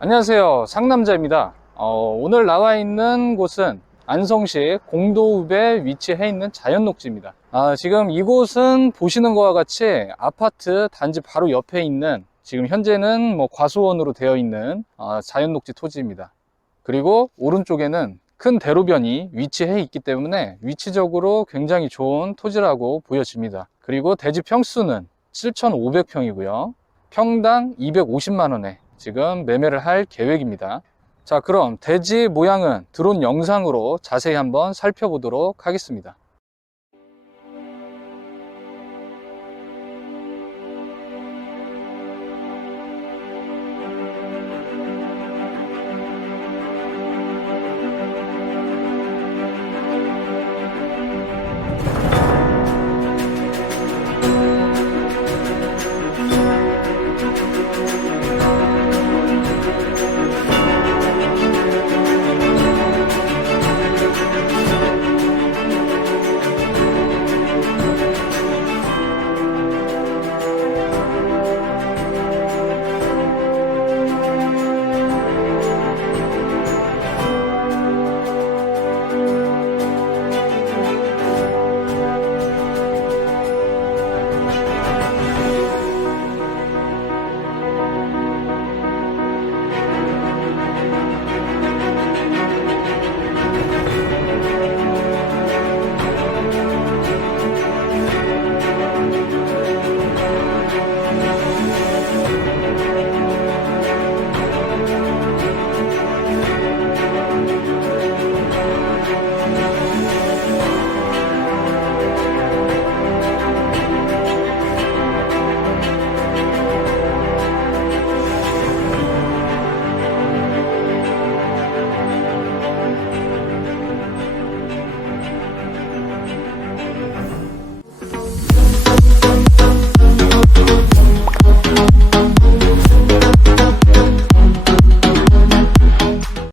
안녕하세요. 상남자입니다. 어, 오늘 나와 있는 곳은 안성시 공도읍에 위치해 있는 자연녹지입니다. 아, 지금 이곳은 보시는 것과 같이 아파트 단지 바로 옆에 있는 지금 현재는 뭐 과수원으로 되어 있는 아, 자연녹지 토지입니다. 그리고 오른쪽에는 큰 대로변이 위치해 있기 때문에 위치적으로 굉장히 좋은 토지라고 보여집니다. 그리고 대지 평수는 7,500평이고요. 평당 250만 원에 지금 매매를 할 계획입니다. 자, 그럼 대지 모양은 드론 영상으로 자세히 한번 살펴보도록 하겠습니다.